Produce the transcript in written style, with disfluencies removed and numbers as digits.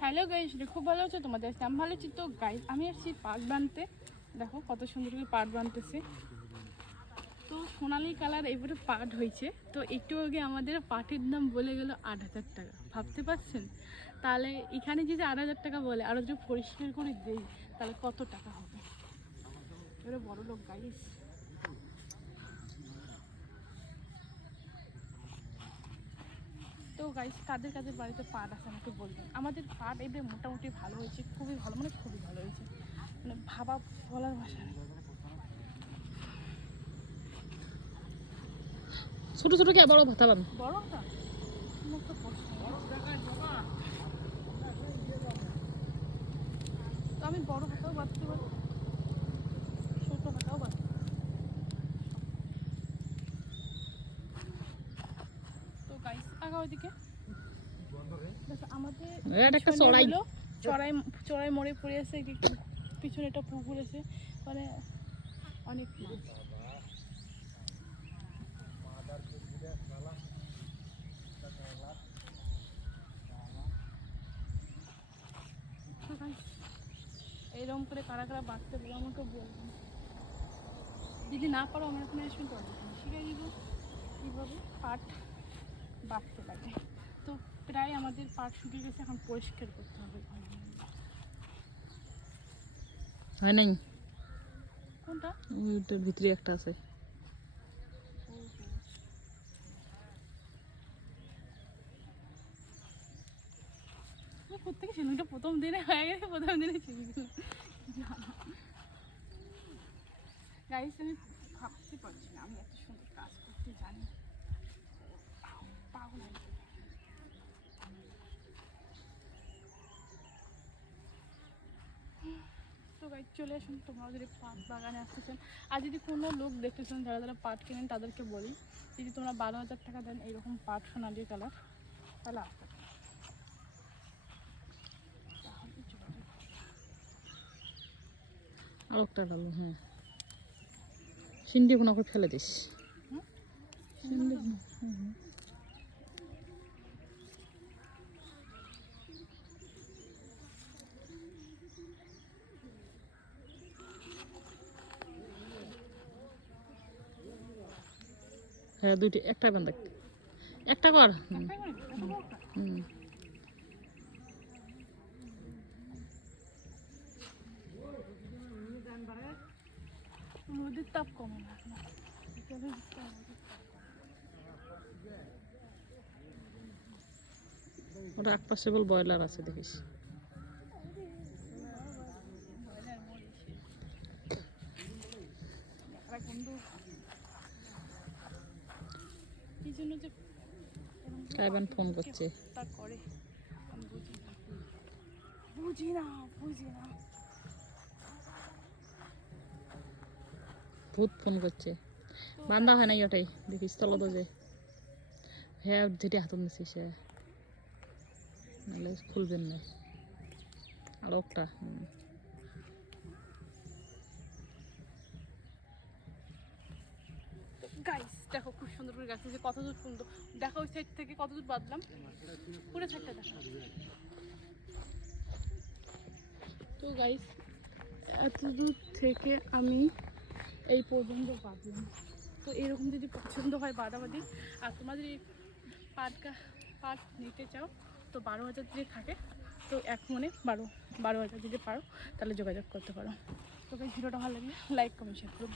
Hello guys, খুব ভালো আছো তোমাদের? আমি ভালো আছি। তো গাইস, আমি আসছি পাট বানতে। দেখো কত সুন্দর করে পাট বানতেছে। তো সোনালি কালার এবারে পাট হয়েছে। তো একটু আগে আমাদের পাটের দাম বলে গেল 8,000 টাকা। ভাবতে পারছেন? তাহলে এখানে যদি 8,000 টাকা বলে, আরও যদি পরিষ্কার করে দেই তাহলে কত টাকা হবে? এবারে বড় লোক গাইস। তো গাইস, কাদের কাদের বাড়িতে পাট আছে আমাকে বলবেন। আমাদের পাট এবারে মোটামুটি ভালো হয়েছে, খুবই ভালো, মানে খুবই ভালো হয়েছে, মানে ভাবা বলার ভাষা নেই। ছোট ছোট কে বড় ভাতা বান বড়টা তো আমি বড় হাতাও বাঁধতে পারি, ছোট হাতাও বাঁধতে পারি। তো গাইস, আগা ওইদিকে আমাদের হলো চড়াই চড়াই মরে পড়ে আছে। পিছনে একটা পুকুর আছে, মানে অনেক মাছ। এইরকম করে কারা কারা বাঁধতে পারো আমাকে বলবেন। যদি না পারো আমার এখানে আসবেন, তো শিখে দিব কীভাবে পাট বাঁধতে লাগে। তো প্রায় আমাদের পাট শুকিয়ে গেছে, এখন পরিষ্কার করতে হবে। হয় নাই? কোনটা? ওইটার ভিতরে একটা আছে। প্রত্যেকে সেদিনটা প্রথম দিনে হয়ে গেছে, প্রথম দিনে শিখে গেলাম। গাইস, আমি ভাবতে পারছি না আমি এত সুন্দর কাজ করতে জানি। পাগল হয়ে যাবে। তো গাইস, চলে আসুন তোমরা যদি পাট বাগানে আসতে চান। আর যদি কোনো লোক দেখতে চান যারা যারা পাট কেনেন, তাদেরকে বলি যদি তোমরা 12,000 টাকা দেন এরকম পাট সোনালি কালার, তাহলে আসতে পারো। আর একটা ডালো, হ্যাঁ সিন্ডি কোনা করে ফেলে দিস। হ্যাঁ দুইটি, একটা বান্ধব একটা কর। নদীর তাপ কমে না। ওটা এক পাশে বল ব্রয়লার আছে দেখিস। কি জন্য যে কাইবান ফোন করছে। তা করে আমি বুঝি না। ভূত ফোন করছে। বান্ধা হয় নাই ওটাই দেখিস তল তো যে। হ্যাঁ যেটি হাতত নিছিস, হ্যাঁ নাহলে খুলবেন না। আর একটা গাইস দেখো খুব সুন্দর করে গাছ কত দূর সুন্দর। দেখো ওই সাইড থেকে কত দূর বাঁধলাম, পুরো সাইডটা দেখো। তো গাইস, এত দূর থেকে আমি এই পর্যন্ত বাঁধলাম। তো এরকম যদি পছন্দ হয় বাঁধাবাঁধি, আর তোমাদের এই পাট নিতে চাও, তো 12,000 যদি থাকে তো এক মনে 12,000 যদি পারো তাহলে যোগাযোগ করতে পারো। তো ভিডিওটা ভালো লাগলে লাইক কমেন্ট শেয়ার করো।